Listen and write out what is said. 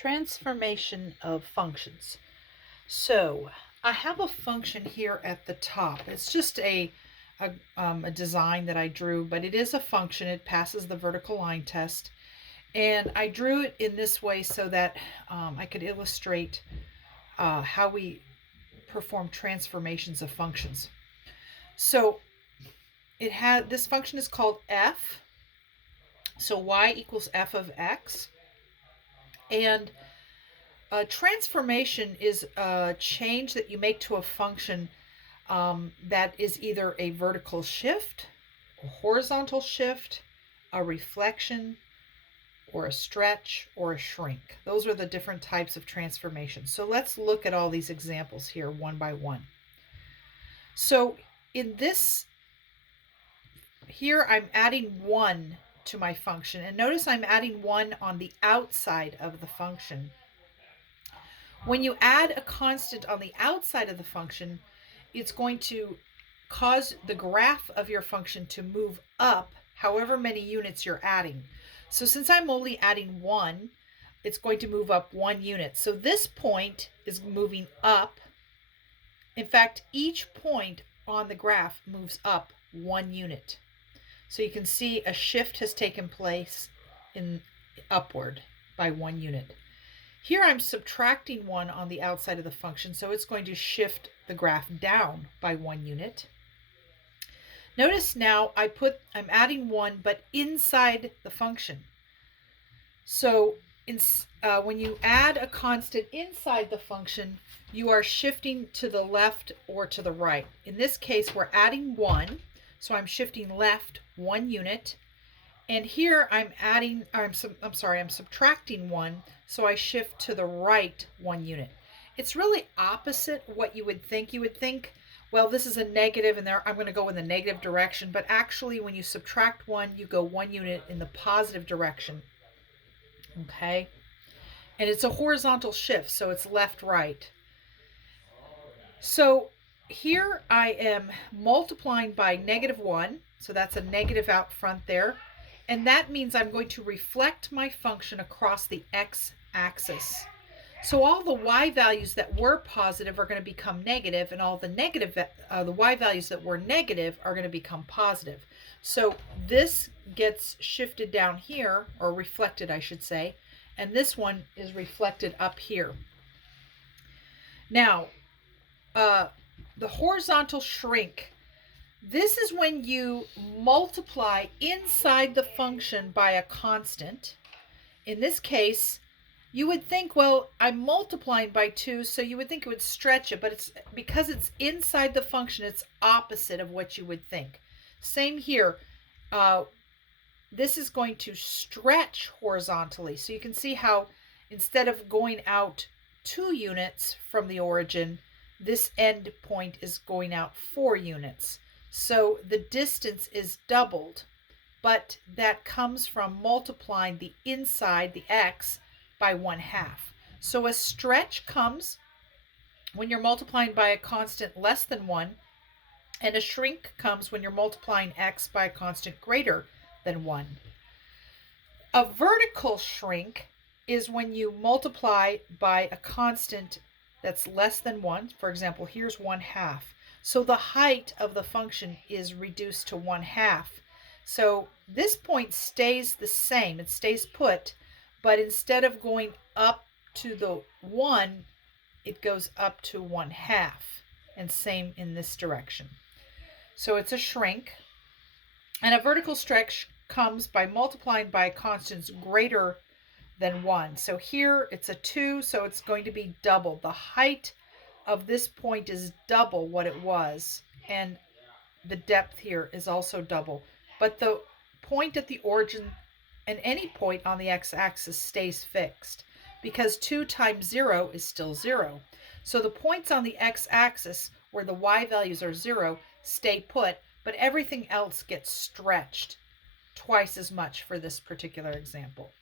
Transformation of functions. So I have a function here at the top. It's just a design that I drew, but it is a function. It passes the vertical line test. And I drew it in this way so that I could illustrate how we perform transformations of functions. So this function is called f. So y equals f of x. And a transformation is a change that you make to a function that is either a vertical shift, a horizontal shift, a reflection, or a stretch, or a shrink. Those are the different types of transformations. So let's look at all these examples here one by one. So in this, here I'm adding 1 to my function. And notice I'm adding 1 on the outside of the function. When you add a constant on the outside of the function, it's going to cause the graph of your function to move up however many units you're adding. So since I'm only adding 1, it's going to move up 1 unit. So this point is moving up. In fact, each point on the graph moves up 1 unit. So you can see a shift has taken place in upward by 1 unit. Here I'm subtracting 1 on the outside of the function, so it's going to shift the graph down by 1 unit. Notice now I'm adding 1, but inside the function. So when you add a constant inside the function, you are shifting to the left or to the right. In this case, we're adding 1, so I'm shifting left 1 unit. And here I'm subtracting 1, so I shift to the right 1 unit. It's really opposite what you would think. You would think, well, this is a negative, and I'm going to go in the negative direction. But actually, when you subtract 1, you go 1 unit in the positive direction. Okay? And it's a horizontal shift, so it's left-right. So here I am multiplying by -1, so that's a negative out front there. And that means I'm going to reflect my function across the x-axis. So all the y values that were positive are going to become negative, and all the y values that were negative are going to become positive. So this gets shifted down here, or reflected, I should say, and this one is reflected up here. Now, the horizontal shrink. This is when you multiply inside the function by a constant. In this case, you would think, well, I'm multiplying by 2, so you would think it would stretch it, but it's because it's inside the function, it's opposite of what you would think. Same here. This is going to stretch horizontally. So you can see how instead of going out 2 units from the origin, this end point is going out 4 units. So the distance is doubled, but that comes from multiplying the inside, the x, by 1/2. So a stretch comes when you're multiplying by a constant less than 1, and a shrink comes when you're multiplying x by a constant greater than 1. A vertical shrink is when you multiply by a constant that's less than 1. For example, here's 1/2. So the height of the function is reduced to 1/2. So this point stays the same, it stays put, but instead of going up to the 1, it goes up to 1/2, and same in this direction. So it's a shrink. And a vertical stretch comes by multiplying by constants greater than 1. So here it's a 2, so it's going to be double. The height of this point is double what it was, and the depth here is also double. But the point at the origin and any point on the x-axis stays fixed, because 2 times 0 is still 0. So the points on the x-axis where the y values are 0 stay put, but everything else gets stretched twice as much for this particular example.